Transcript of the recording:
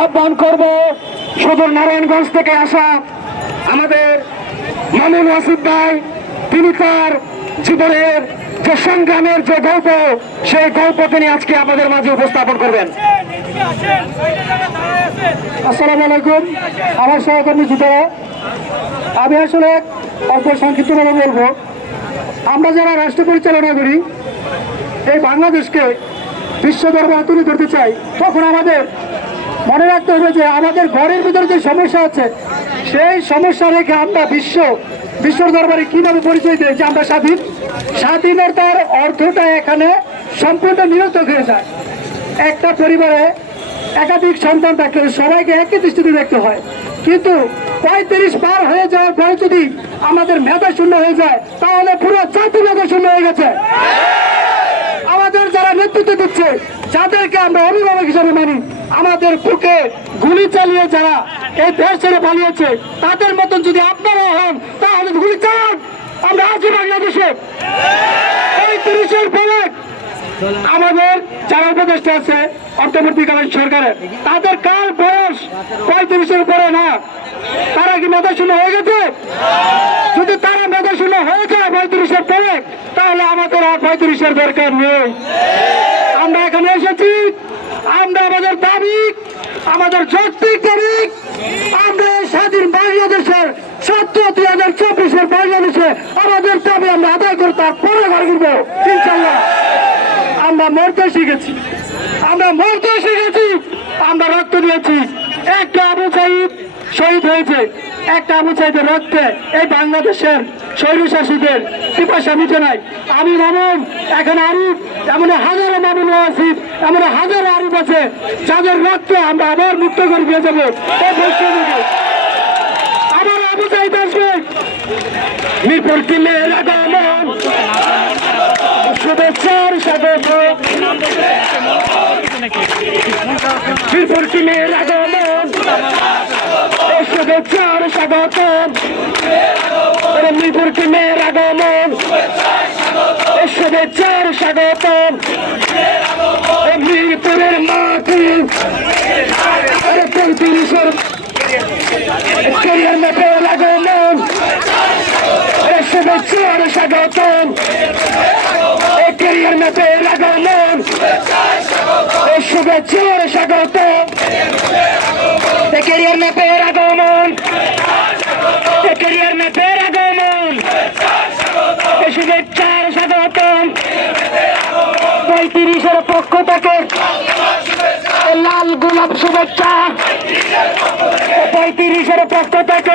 আহ্বান করব সুদূর নারায়ণগঞ্জ থেকে আসা আমাদের মামুন ওয়াসিদ ভাই, তিনি তার জীবনের যে সংগ্রামের যে গল্প, সেই গল্প তিনি আজকে আমাদের মাঝে উপস্থাপন করবেন। আসসালামু আলাইকুম। আমার সহকর্মী যুবরা আমি আসলে অল্প সংক্ষিপ্তভাবে বলব। আমরা যারা রাষ্ট্র পরিচালনা করি, এই বাংলাদেশকে বিশ্ব দরবারে তুলে ধরতে চাই, তখন আমাদের মনে রাখতে হবে যে আমাদের ঘরের ভিতরে যে সমস্যা আছে, সেই সমস্যা রেখে আমরা বিশ্ব, বিশ্বর দরবারে কীভাবে পরিচয় দিই যে আমরা স্বাধীন? স্বাধীনতার অর্থটা এখানে সম্পূর্ণ নিরর্থক হয়ে যায়। একটা পরিবারে একাধিক সন্তান থাকলে সবাইকে একই দৃষ্টিতে দেখতে হয়। কিন্তু পঁয়ত্রিশ পার হয়ে যাওয়ার পরে যদি আমাদের মেধা শূন্য হয়ে যায়, তাহলে পুরো জাতি মেধা শূন্য হয়ে গেছে। যারা নেতৃত্ব দিচ্ছে, যাদেরকে আমরা অভিভাবক হিসাবে মানি, আমাদের বুকে গুলি চালিয়ে যারা এই দেশ ছেড়ে পালিয়েছে, তাদের মতন যদি আপনারা হন, তাহলে গুলি চালান। আমরা আছি বাংলাদেশে। পরে আমাদের যারা উপদেষ্টা আছে, অন্তর্বর্তীকালীন সরকারের তাদের কাল বয়স? পঁয়ত্রিশের উপরে না? তারা কি মেধা শূন্য হয়ে গেছে? যদি তারা মেধা শূন্য হয়ে যায়, পঁয়ত্রিশের পরে আমাদের পঁয়ত্রিশের দরকার নেই। আমরা এখানে এসেছি। আমরা আমাদের দাবি, আমাদের যৌক্তিক দাবি আমরা স্বাধীন বাংলাদেশের সত্য দুই হাজার চব্বিশের বাংলাদেশে আমাদের দাবি আমরা আদায় করে তারপরে ঘর ফিরবো ইনশাল্লাহ আমরা মরতে শিখেছি। আমরা মরতে শিখেছি। আমরা রক্ত দিয়েছি। একটা আবু সাহিদ শহীদ হয়েছে। একটা আবু সাহিদের রক্তে এই বাংলাদেশের স্বৈরশাসীদের পিপাসা মিটে নাই। আমি মামুন এখন আরিফ এমন হাজারো মামুন আসিফ এমন হাজারো আরিফ আছে, যাদের রক্তে আমরা আবার মুক্ত করে দিয়ে যাব। আবার আবু সাহিদ আসবে। মিরপুর কিলের আগমন শুভেচ্ছার স্বাগত। মিরপুর কিলের আগমন শুভেচ্ছার স্বাগত। মিরপুর কিলের আগমন। শুভেচ্ছার স্বাগত মিরপুরের আরে পঁয়ত্রিশের ক্যারিয়ার ম্যাপের আগমন। শুভেচ্ছার স্বাগতম। এই ক্যারিয়ার ম্যাপের আগমন। শুভেচ্ছার স্বাগত এই ক্যারিয়ার ম্যাপের আগমন এই ক্যারিয়ার ম্যাপের আগমন এই শুভেচ্ছার স্বাগতম পঁয়ত্রিশের পক্ষ থেকে লাল গোলাপ শুভেচ্ছা। পঁয়ত্রিশের পক্ষ থেকে